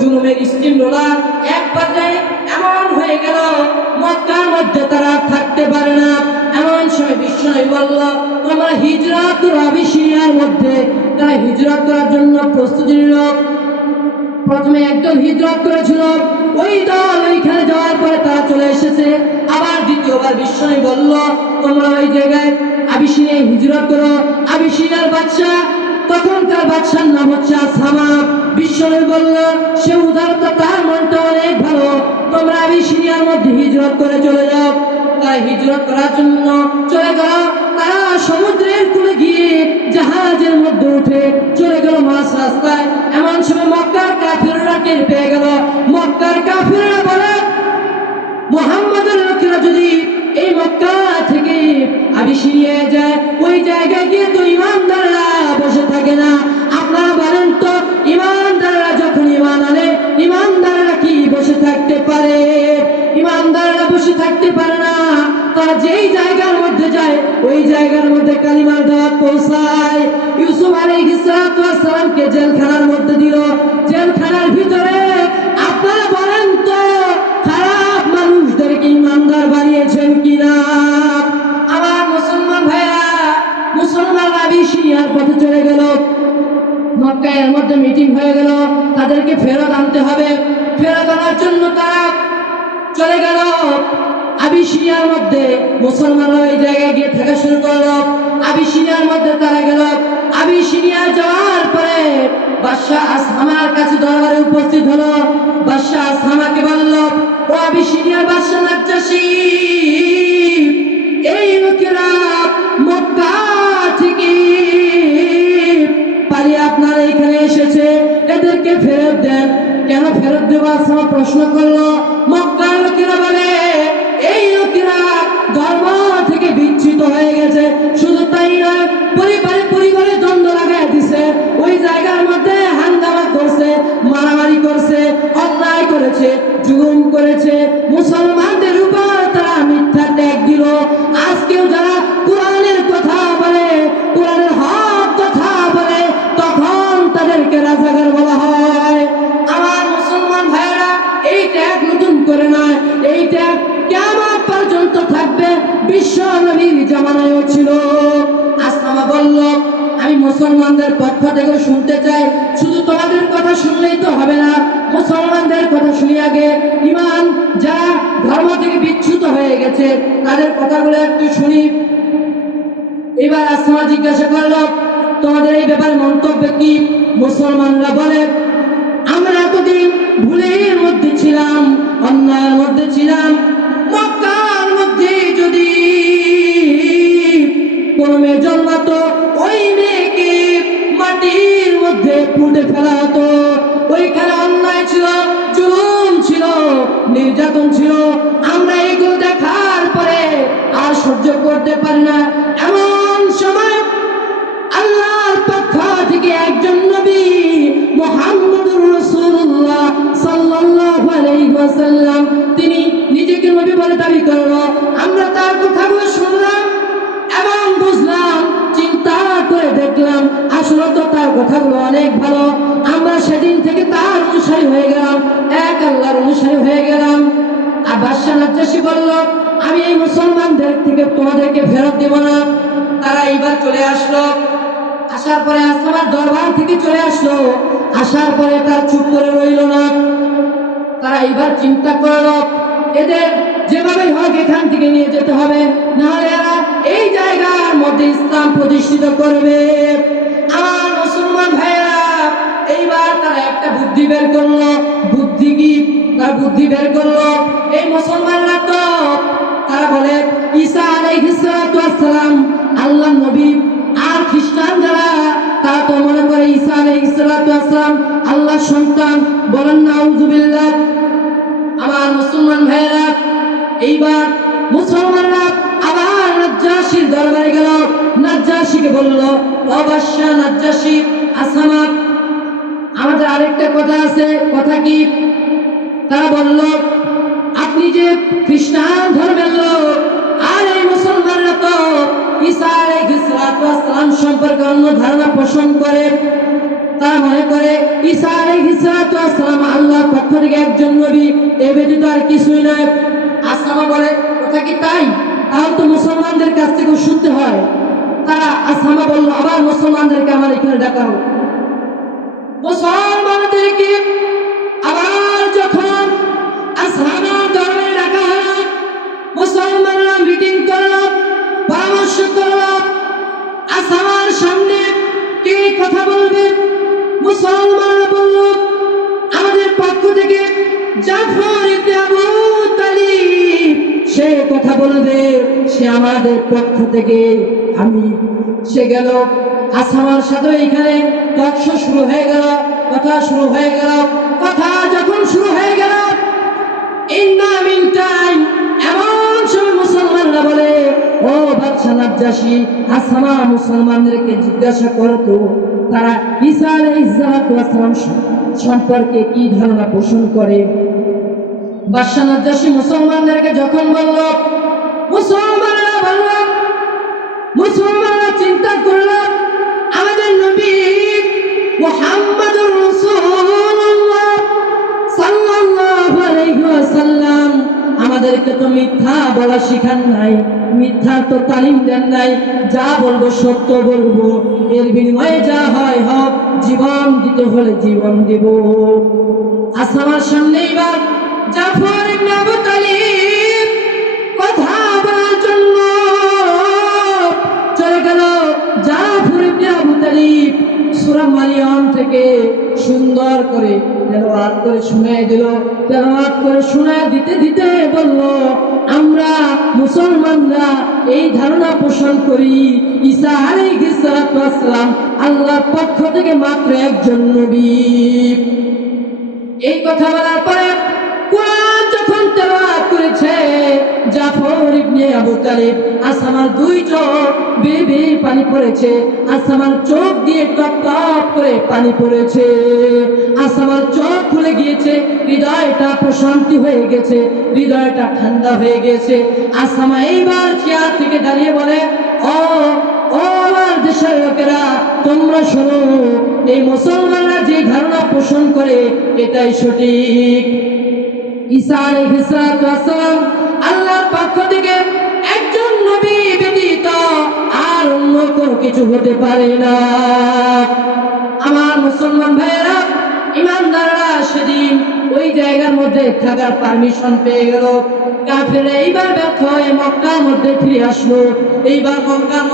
জুলুমের steam roller এক পর্যায়ে এমন হয়ে গেল মক্কার মধ্যে তারা থাকতে পারে না। এমন সময় বিশ্বনবী বলল, তোমরা হিজরত করো আবিসিনিয়ার মধ্যে। তারা হিজরত করার জন্য প্রস্তুতি নিল। প্রথমে একদল হিজরত করেছিল, ওই দল ওইখানে যাওয়ার পরে তারা চলে এসেছে। আবার দ্বিতীয়বার বিশ্বনবী বলল, তোমরা ওই জায়গায় আবিসিনিয়ায় হিজরত করো। আবিসিনিয়ার বাদশা, তখনকার বাদশার নাম হচ্ছে আসামা। বিশ্বনবী বলল, সে উদারতা, তার মনটা অনেক ভালো, তোমরা আবিসিনিয়ার মধ্যে হিজরত করে চলে যাও। তারা হিজরত করার জন্য চলে গেল। তারা সমুদ্রের কূলে গিয়ে জাহাজের মধ্যে উঠে চলে গেল মাঝ রাস্তায়। এমন সময় মক্কার কাফিররা টের পেয়ে গেল। মক্কার কাফিররা বলে, মুহাম্মাদের লোকেরা যদি এই মক্কা থেকে আবিসিনিয়ায় যায়, ওই জায়গায় গিয়ে তো ইমানদাররা বসে থাকে না। আপনারা বলেন তো, ইমানদাররা যখন ইমান আনে, ইমানদাররা কি বসে থাকতে পারে? ইমানদাররা বসে থাকতে পারে না। তারা যেই জায়গার মধ্যে যায়, ওই জায়গার মধ্যে কালিমার দাওয়াত পৌঁছায়। ইউসুফ আলাইহিস সালামকে জেলখানার মধ্যে দিল। জেলখানার ভিতরে আপনারা বলেন তো, খারাপ মানুষদেরকে ইমানদার বানিয়েছেন কিনা? আমার মুসলমান ভাইরা, মুসলমান আবিসিনিয়ার পথে চলে গেল। মক্কার মধ্যে মিটিং হয়ে গেল, তাদেরকে ফেরত আনতে হবে। ফেরত আনার জন্য তারা চলে গেল আবিসিনিয়ার মধ্যে। মুসলমানরা ওই জায়গায় গিয়ে থাকা শুরু করলো। আবিসিনিয়ার মধ্যে তারা গেল। আবিসিনিয়া যাওয়ার পরে বাদশাহ আসহামার কাছে দরবারে উপস্থিত হলো। বাদশাহ আসহামাকে বলল, ও আবিসিনিয়ার বাদশাহ নাজ্জাশী, এই লোকেরা মক্কা থেকে পালিয়ে আপনার এখানে এসেছে, এদেরকে ফেরত দেন। কেন ফেরত দেব? আসহামা প্রশ্ন করলো। মক্কার লোকেরা বলে, এই লোকেরা ধর্ম থেকে বিচ্ছিত হয়ে গেছে। শুধু তাই নয়, পরিবারে দ্বন্দ্ব লাগাই দিছে। ওই জায়গার মধ্যে হাঙ্গামা করছে, মারামারি করছে, অন্যায় করেছে, জুলুম করেছে। মুসলমানদের উপর তারা মিথ্যা ট্যাগ দিল। আজকেও যারা কোরআনের কথা বলে, কোরআনের হক কথা বলে, তখন তাদেরকে রাজাকার বলা হয়। আমার মুসলমান ভাইরা, এই ট্যাগ নতুন করে নয়, এই ট্যাগ কিয়ামত পর্যন্ত থাকবে। বিশ্ব নবীর জামানায়ও ছিল। আসহামা বলল, আমি মুসলমানদের পক্ষ থেকে শুনতে চাই। শুধু তোমাদের কথা শুনলেই তো হবে না, মুসলমানদের কথা শুনি আগে। ইমান যারা ধর্ম থেকে বিচ্যুত হয়ে গেছে, তাদের কথাগুলো একটু শুনি। এবার আসহামা জিজ্ঞাসা করল, তোমাদের এই ব্যাপারে মন্তব্য কি? মুসলমানরা বলে, আমরা এতদিন ভুলের মধ্যে ছিলাম, অন্যায়ের মধ্যে ছিলাম। মক্কার মধ্যে যদি কোন মেয়ে জন্মাতো, ওই মেয়েকে মাটির মধ্যে পুঁতে ফেলা হতো। ওইখানে অন্যায় ছিল, জুলুম ছিল, নির্যাতন ছিল। আমরা এগুলো দেখার পরে আর সহ্য করতে পারি না। এমন সময় আল্লাহর পক্ষ থেকে একজন নবী, মুহাম্মদুর রাসূলুল্লাহ সাল্লাল্লাহু আলাইহি ওয়াসাল্লাম, তিনি নিজেকে নবী বলে দাবি করলো। আমরা তার কথাগুলো শুনলাম এবং বুঝলাম, চিন্তা করে দেখলাম, আসলে তো তার কথাগুলো অনেক ভালো। আমরা সেদিন থেকে তার অনুসারী হয়ে গেলাম, এক আল্লাহর অনুসারী হয়ে গেলাম। আর বাদশাহ নাজ্জাশী বলল, আমি এই মুসলমানদের থেকে তোমাদেরকে ফেরত দেব না। তারা এইবার চলে আসলো। আসার পরে আসমার দরবার থেকে চলে আসলো। আসার পরে তার চুপ করে রইল না। তারা এইবার চিন্তা করলো, এদের যেভাবে হোক এখান থেকে নিয়ে যেতে হবে, নাহলে এরা এই জায়গার মধ্যে ইসলাম প্রতিষ্ঠিত করবে। আমার মুসলমান ভাইয়েরা, এইবার তারা একটা বুদ্ধি বের করলো। বুদ্ধি কি? তার বুদ্ধি বের করলো, এই মুসলমানরা তো তারা বলে ঈসা আলাইহিস সালাম আল্লাহর নবী, আর খ্রিস্টান যারা তারা তো মনে করে ঈসা আলাইহিস সালাম আল্লাহর সন্তান। বলেন নাউযুবিল্লাহ। আমার মুসলমান ভাইয়েরা, এইবার মুসলমানরা আবার নাজ্জাশীর দরবারে গেল। নাজ্জাশীকে বলল, ও বাদশাহ নাজ্জাশী, আসহামা, আমাদের আরেকটা কথা আছে। কথা কি? তারা বলল, আপনি যে খ্রিস্টান ধর্মের লোক, আর এই মুসলমানরা তো ঈসা আলাইহিস সালাম সম্পর্কে অন্য ধারণা পোষণ করে। তারা মনে করে ঈসা আলাইহিস সালাম আল্লাহর পক্ষ থেকে একজন নবী, এ ব্যতীত আর কিছুই নয়। আসামা বলে কথা কি তাই? তাহলে তো মুসলমানদের কাছ থেকে শুনতে হয়। তারা আসামা বলল আবার মুসলমানদেরকে আমার এখানে ডাকা হোক। মুসলমানদেরকে আবার যখন আসহাবের দরবারে ডাকা হলো, মুসলমানরা মিটিং করলো, পরামর্শ করলো আসামার সামনে কে কথা বলবে। মুসলমানরা বলল আমাদের পক্ষ থেকে জাফর ইবনে আবু তালিব সে কথা বলবে, সে আমাদের পক্ষ থেকে। আমি সে গেল আসামার সাথে এখানে তর্ক শুরু হয়ে গেল, কথা শুরু হয়ে গেল। কথা যখন শুরু হয়ে গেল ইন দ্য মিন টাইম এমন সময় মুসলমানরা বলে ও বাদশা নাজ্জাশী, আসামা মুসলমানদেরকে জিজ্ঞাসা করতো তারা ঈসা আলাইহিস সালাম সম্পর্কে কি ধারণা পোষণ করে। বাদশা নাজ্জাশী মুসলমানদেরকে যখন বলল, মুসলমানরা চিন্তা করল আমাদের নবী মুহাম্মদুর রাসূলুল্লাহ সাল্লাল্লাহু আলাইহি ওয়াসাল্লাম আমাদেরকে তো মিথ্যা বলা শিখান নাই, মিথ্যা তো তালিম দেন নাই। যা বলবো সত্য বলবো, এর বিনিময়ে যা হয় হোক, জীবন দিতে হলে জীবন দেব। আসামার সামনে এবার জাফর ইবনে আবু তালিব কথা বলার জন্য চলে গেল। জাফর ইবনে আবু তালিব সূরা মারিয়াম থেকে সুন্দর করে তেলাওয়াত করে শোনায় দিল। তেলাওয়াত করে শোনায় দিতে দিতে বলল, আমরা মুসলমানরা এই ধারণা পোষণ করি ঈসা আলাইহিস সালাম আল্লাহর পক্ষ থেকে মাত্র একজন নবী। এই কথা বলার পরে কোরআন যখন তেলাওয়াত করেছে, জাফর ইবনে আবু তালিব আসামার দুই চোখ বেয়ে বেয়ে পানি পড়েছে। আসামার চোখ দিয়ে টপ টপ করে পানি পড়েছে। আসামার চোখ খুলে গিয়েছে, হৃদয়টা প্রশান্তি হয়ে গেছে, হৃদয়টা ঠান্ডা হয়ে গেছে। আসামা এইবার চেয়ার থেকে দাঁড়িয়ে বলে, ও আমার দেশের লোকেরা তোমরা শোনো, এই মুসলমানরা যে ধারণা পোষণ করে এটাই সঠিক। ঈসা আলাইহিস সালাম আল্লাহর পক্ষ থেকে একজন নবী ব্যতীত আর অন্য কোনো কিছু হতে পারে না। আমার মুসলমান ভাইয়েরা, ইমানদাররা সেদিন ওই জায়গার মধ্যে থাকার পারমিশন পেয়ে গেল। কাফেররা এইবার ব্যর্থ হয়ে মক্কার মধ্যে ফিরে আসলো। এইবার মক্কার